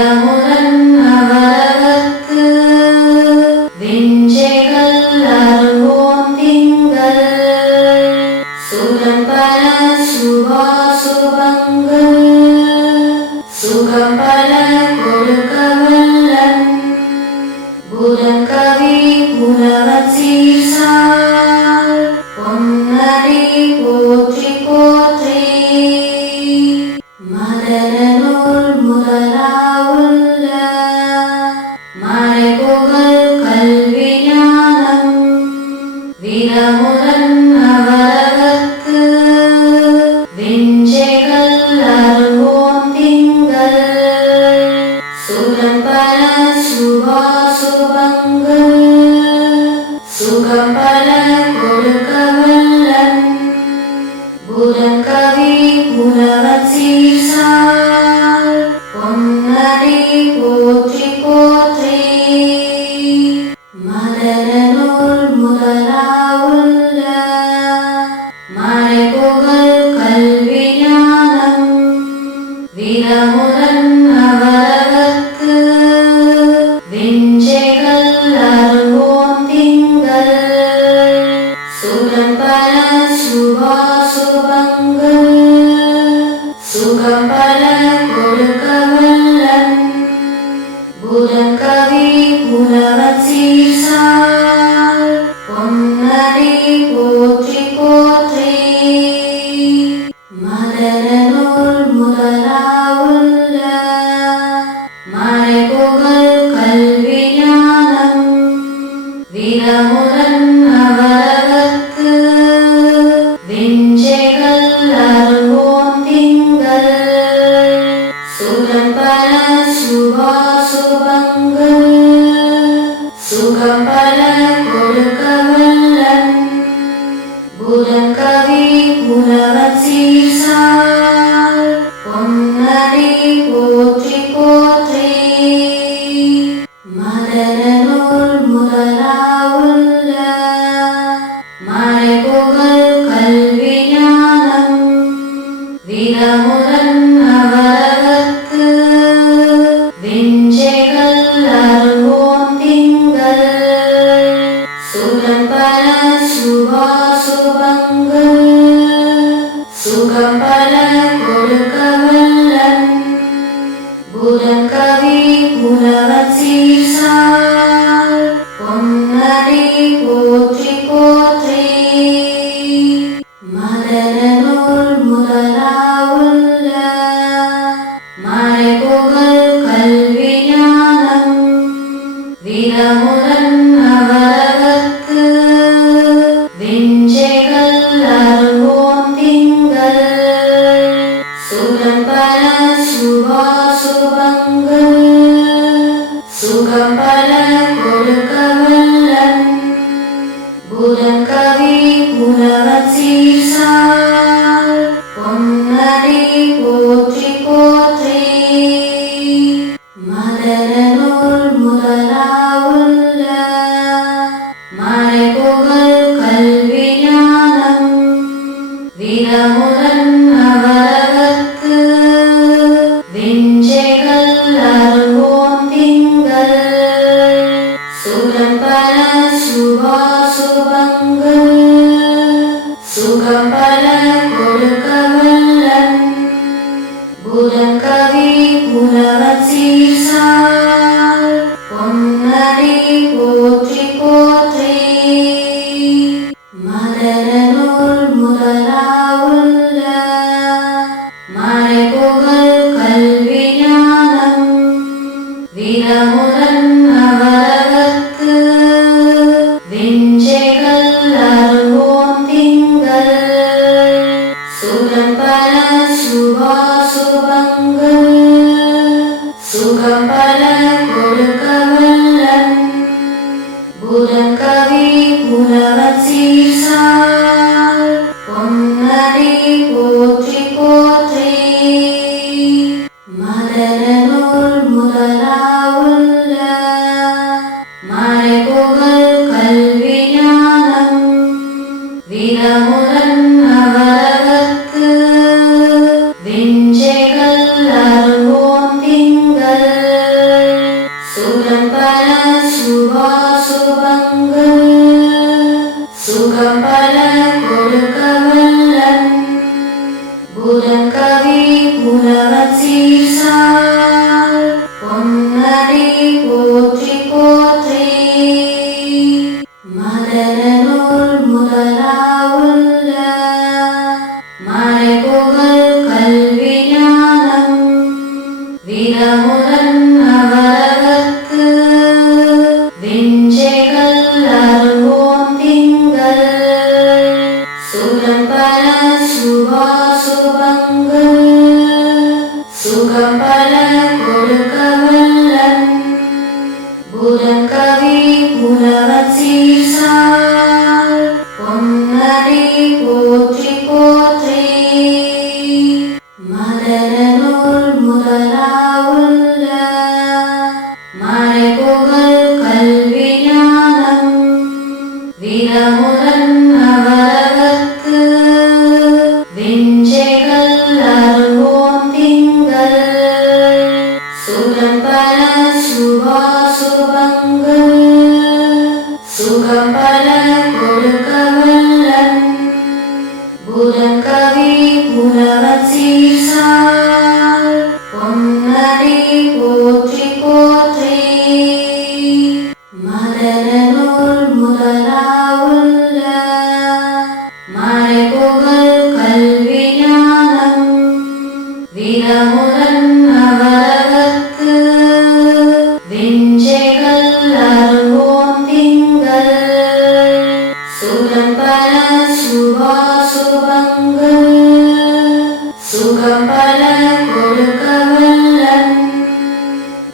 விரமுடன் அவரவர்க்கு விஞ்சைகள் அருவோம் திங்கள் சுரம்பர சுபாசுபங்கள் சுகம்பர கொடுக்கவல்லன் புதங்கவி புலவன் சீசால் பொன்னடி போற்றி போற்றி மதரனூர் முதலாவுள்ள மறைபுகழ் கல்வி ஞானம் விரமுடன் அவரவர்க்கு விஞ்சைகள் அருவோம் திங்கள் சுரம்பர சுபாசுபங்கள் சுகம்பர கொடுக்கவல்லன் புதங்கவி புலவன் சீசால் பொன்னடி போற்றி போற்றி மதரனூர் முதலாவுள்ள மறைபுகழ் கல்வி ஞானம் விரமுடன் அவரவர்க்கு விஞ்சைகள் அருவோம் திங்கள் சுரம்பர சுபாசுபங்கள் சுகம்பர கொடுக்கவல்லன் புதங்கவி புலவன் சீசால் பொன்னடி போற்றி போற்றி மதரனூர் முதலாவுள்ள மறைபுகழ் கல்வி ஞானம் விரமுடன் அவரவர்க்கு விஞ்சைகள் அருவோம் திங்கள் சுரம்பர சுபாசுபங்கள் சுகம்பர கொடுக்கவல்லன் புதங்கவி புலவன் சீசால் பொன்னடி போற்றி போற்றி மதரனூர் முதலாவுள்ள மறைபுகழ் கல்வி ஞானம் விரமுடன் அவரவர்க்கு விஞ்சைகள் அருவோம் திங்கள் சுரம்பர சுபாசுபங்கள் சுகம்பர கொடுக்கவல்லன் புதங்கவி புலவன் சீசால் பொன்னடி போற்றி போற்றி மதரனூர் முதலாவுள்ள மறைபுகழ் கல்வி ஞானம் விரமுடன் அவரவர்க்கு விஞ்சைகள் அருவோம் திங்கள் சுரம்பர சுபாசுபங்கள் சுகம்பர கொடுக்கவல்லன் புதங்கவி புலவன் சீசால் பொன்னடி போற்றி போற்றி மதரனூர் முதலாவுள்ள மறைபுகழ் கல்வி ஞானம் விரமுடன் அவரவர்க்கு விஞ்சைகள் அருவோம் திங்கள் சுரம்பர சுபாசுபங்கள் சுகம்பர கொடுக்கவல்லன் புதங்கவி புலவன் சீசால் பொன்னடி போற்றி போற்றி மதரனூர் முதலாவுள்ள மறைபுகழ் கல்வி ஞானம் விரமுடன் அவரவர்க்கு விஞ்சைகள் அருவோம் திங்கள் சுரம்பர சுபாசுபங்கள் சுகம்பர கொடுக்கவல்லன் புதங்கவி புலவன் சீசால் பொன்னடி போற்றி போற்றி மதரனூர் முதலாவுள்ள மறைபுகழ் கல்வி ஞானம் விரமுடன் அவரவர்க்கு விஞ்சைகள் அருவோம் திங்கள் விரமுடன் அவரவர்க்கு விஞ்சைகள் அருவோம் திங்கள் சுரம்பர சுபாசுபங்கள் சுகம்பர கொடுக்கவல்லன் புதன்கவி புலவர் சீசால் பொன்னடி போற்றி போற்றி மதரனூர் முதலாவுள்ள மறைபுகழ் கல்வி ஞானம் விரமுடன் அவரவர்க்கு விஞ்சைகள் அருவோம் திங்கள் சுரம்பர சுபாசுபங்கள் சுகம்பர கொடுக்கவல்லன் புதன்கவி புலவர் சீசால் பொன்னடி போற்றி போற்றி மதரனூர் முதலாவுள்ள மறைபுகழ் கல்வி ஞானம் விரமுடன் அவரவர்க்கு விஞ்சைகள் அருவோம் திங்கள் சுரம்பர சுபாசுபங்கள் சுகம்பர கொடுக்கவல்லன்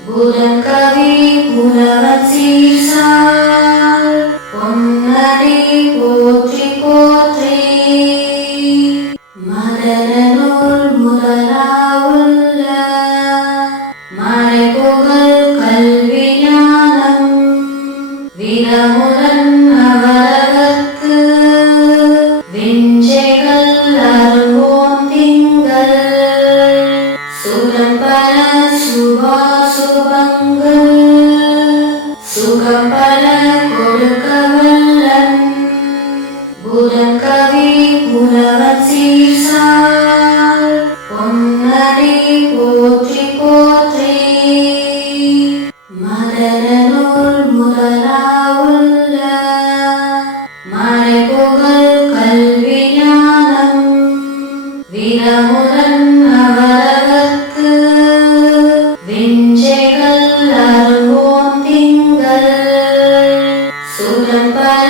புதன்கவி புலவர் சீசால் பொன்னடி போற்றி போற்றி மதரனூர் முதலாவுள்ள மறைபுகழ் கல்வி ஞானம் விரமுடன் அவரவர்க்கு விஞ்சைகள் அருவோம் திங்கள் சுரம்பர சுபாசுபங்கள் சுகம்பர கொடுக்கவல்லன் புதன்கவி புலவர் சீசால் பொன்னடி போற்றி போற்றி மதரனூர் முதலாவுள்ள மறைபுகழ் கல்வி ஞானம் விரமுடன் அவரவர்க்கு விஞ்சைகள் அருவோம் திங்கள் சுரம்பர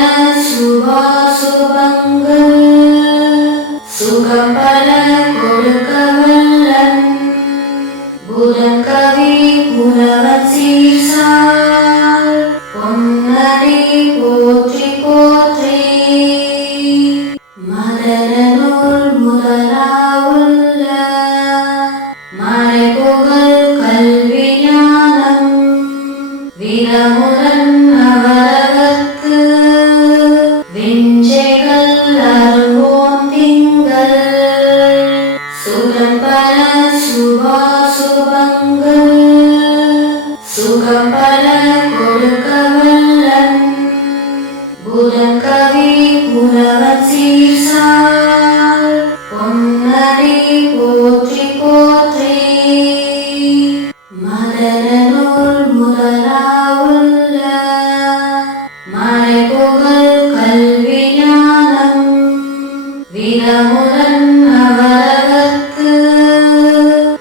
சுபாசுபங்கள் சுகம்பர கொடுக்கவல்லன் புதன்கவி புலவர் சீசால் பொன்னடி போற்றி போற்றி மதரனூர் முதலாவுள்ள மறைபுகழ் கல்வி ஞானம் விரமுடன் அவரவர்க்கு விஞ்சைகள் அருவோம் திங்கள் சுரம்பர சுபாசுபங்கள் சுகம்பர கொடுக்கவல்லன் புதன்கவி புலவர் சீசால் பொன்னடி போற்றி போற்றி மதரனூர் முதலாவுள்ள மறைபுகழ் கல்வி ஞானம் விரமுடன் அவரவர்க்கு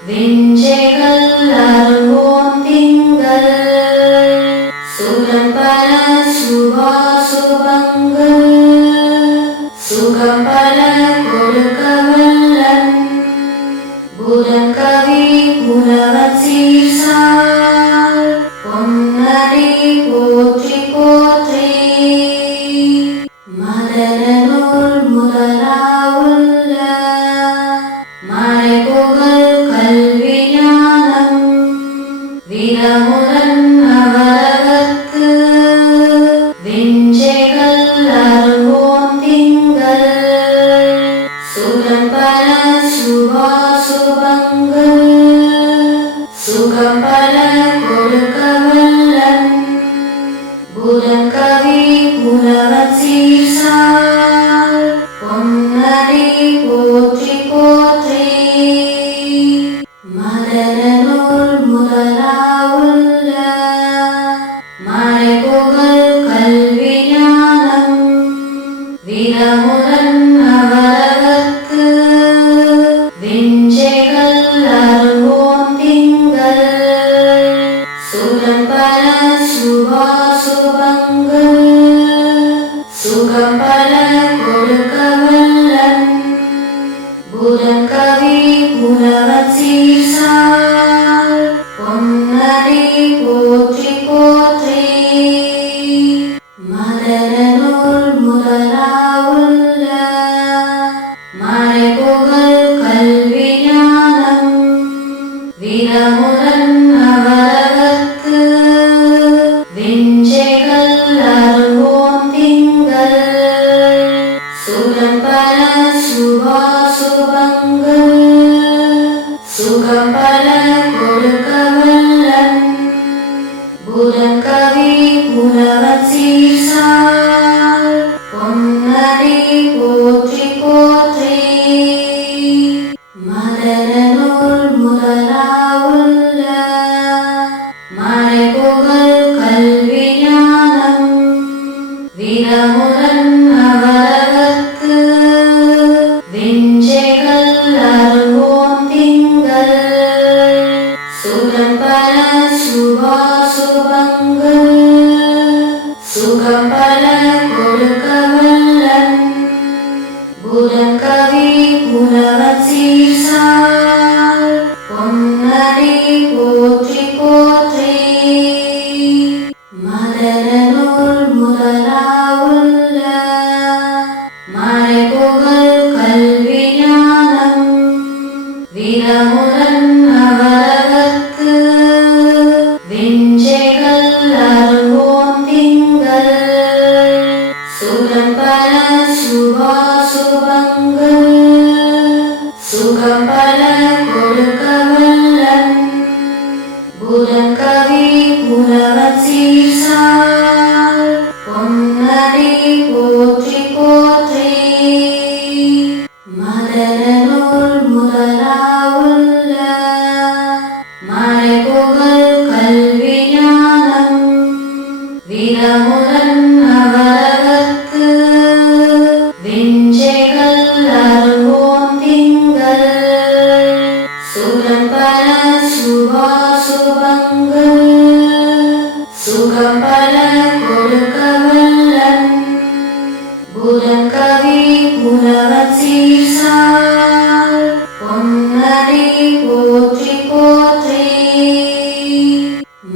விஞ்சைகள் அருவோம் திங்கள் சுரம்பர சுபாசுபங்கள் சுகம்பர கொடுக்கவல்லன் புதன்கவி புலவர் சீசால் பொன்னடி போற்றி போற்றி மதரனூர் முதலாவுள்ள மறைபுகழ் கல்வி ஞானம் விரமுடன் அவரவர்க்கு விஞ்சைகள் அருவோம் திங்கள் சுரம்பர சுபாசுபங்கள் சுகம்பர கொடுக்கவல்லன் புதன்கவி புலவர் சீசால் பொன்னடி போற்றி போற்றி மதரனூர் முதலாவுள்ள மறைபுகழ் கல்வி ஞானம் விரமுடன் அவரவர்க்கு விஞ்சைகள் அருவோம் திங்கள் விடமுடன் அவரவர்க்கு விஞ்சைகள் அருள்வோம் திங்கள் சுகம் பல சுபாசுபங்கள் சுகம் பல கொடுக்க வல்லன் புதன் கவி புலவன் சீசால் பொன்னடி போற்றி போற்றி மதரனூர் முதலாவுள்ள மறைபுகழ் கல்வி ஞானம் விடமுடன் அவரவர்க்கு விஞ்சைகள் அருள்வோம் திங்கள் சுகம் பல சுபாசுபங்கள் சுகம் பல கொடுக்க வல்லன் புதன் கவி புலவன் சீசால் பொன்னடி போற்றி போற்றி மதரனூர் முதலாவுள்ள மறைபுகழ் கல்வி ஞானம் விடமுடன் அவரவர்க்கு விஞ்சைகள் அருள்வோம் திங்கள் சுகம் பல சுபாசுபங்கள் சுகம் பல கொடுக்க வல்லன் புதன் கவி புலவன் சீசால் பொன்னடி போற்றி போற்றி மதரனூர் முதலாவுள்ள மறைபுகழ் கல்வி ஞானம் விடமுடன் அவரவர்க்கு விஞ்சைகள் அருள்வோம் திங்கள் சுகம் பல சுபாசுபங்கள் சுகம் பல கொடுக்க வல்லன் புதன் கவி புலவன் சீசால் பொன்னடி போற்றி போற்றி மதரனூர் முதலாவுள்ள மறைபுகழ் கல்வி ஞானம் விடமுடன் அவரவர்க்கு விஞ்சைகள் அருள்வோம் திங்கள் சுகம் பல சுபாசுபங்கள் சுகம் பல கொடுக்க வல்லன் புதன் கவி புலவன் சீசால் பொன்னடி போற்றி போற்றி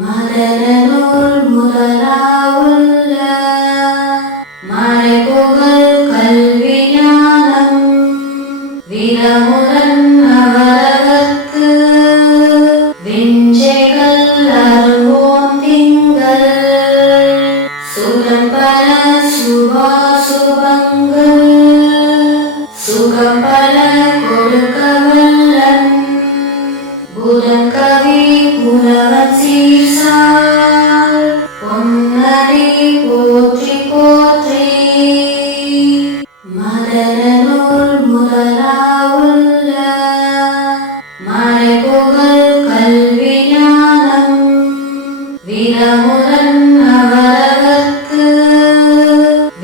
மதரனூர் முதலாவுள்ள மறைபுகழ் கல்வி ஞானம் விடமுடன் அவரவர்க்கு விஞ்சைகள் அருள்வோம் திங்கள் சுகம் பல சுபாசுபங்கள் சுகம் பல கொடுக்க வல்லன் புதன் கவி புலவன் சீசால் பொன்னடி போற்றி போற்றி மதரனூர் முதலாவுள்ள மறைபுகழ் கல்வி ஞானம் விடமுடன் அவரவர்க்கு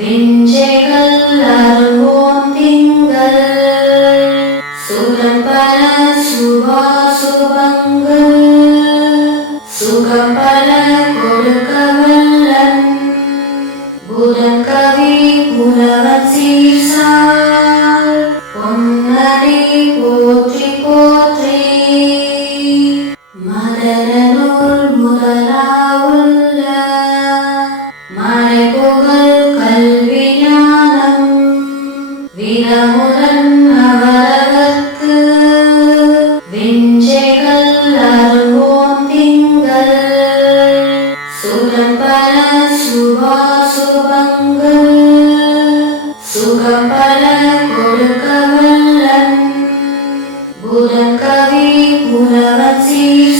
விஞ்சைகள் அருள்வோம் திங்கள் சுகம் பல கொடுக்க வல்லன் புதன் கவி புலவன் சீசால் பொன்னடி போற்றி போற்றி மதரனூர் முதலாவுள்ள மறைபுகழ் கல்வி ஞானம் விடமுடன் அவரவர்க்கு விஞ்சைகள் அருள்வோம் திங்கள் சுகம் பல சுபாசுபங்கள் சுகம் பல கொடுக்க வல்லன் புதன் கவி புலவன் சீசால் பொன்னடி போற்றி போற்றி மதரனூர் முதலாவுள்ள மறைபுகழ் கல்வி ஞானம் விடமுடன் அவரவர்க்கு விஞ்சைகள் அருள்வோம் திங்கள் சுகம் பல கொடுக்க வல்லன் புதன் கவி புலவன் சீசால் பொன்னடி போற்றி போற்றி மதரனூர் முதலாவுள்ள மறைபுகழ் கல்வி ஞானம் விடமுடன் அவரவர்க்கு விஞ்சைகள் அருள்வோம் திங்கள் சுகம் பல சுபாசுபங்கள் சுகம் பல கொடுக்க வல்லன் புதன் கவி புலவன் சீசால்